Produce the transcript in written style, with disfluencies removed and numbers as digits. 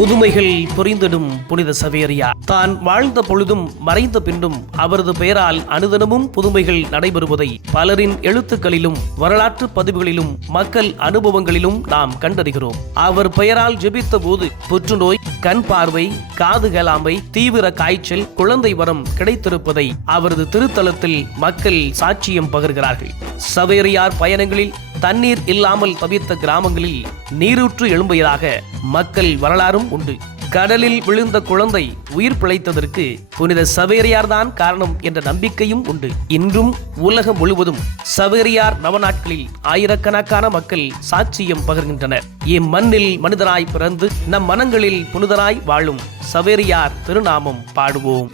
புதுமைகள் புரிந்திடும் புனித சவேரியார் தான் வாழ்ந்த பொழுதும் மறைந்த பின்னும் அவரது பெயரால் அனுதினமும் புதுமைகள் நடைபெறுவதை பலரின் எழுத்துக்களிலும் வரலாற்று பதிவுகளிலும் மக்கள் அனுபவங்களிலும் நாம் கண்டறிகிறோம். அவர் பெயரால் ஜெபித்த போது புற்றுநோய், கண் பார்வை, காது கேளாமை, தீவிர காய்ச்சல், குழந்தை வரம் கிடைத்திருப்பதை அவரது திருத்தலத்தில் மக்கள் சாட்சியம் பகர்கிறார்கள். சவேரியார் பயணங்களில் தண்ணீர் இல்லாமல் தவித்த கிராமங்களில் நீரூற்று எழும்பியதாக மக்கள் வரலாறும் உண்டு. கடலில் விழுந்த குழந்தை உயிர் பிழைத்ததற்கு புனித சவேரியார் தான் காரணம் என்ற நம்பிக்கையும் உண்டு. இன்றும் உலகம் முழுவதும் சவேரியார் நவநாட்களில் ஆயிரக்கணக்கான மக்கள் சாட்சியம் பகர்கின்றனர். இம்மண்ணில் மனிதராய் பிறந்து நம் மனங்களில் புனிதராய் வாழும் சவேரியார் திருநாமம் பாடுவோம்.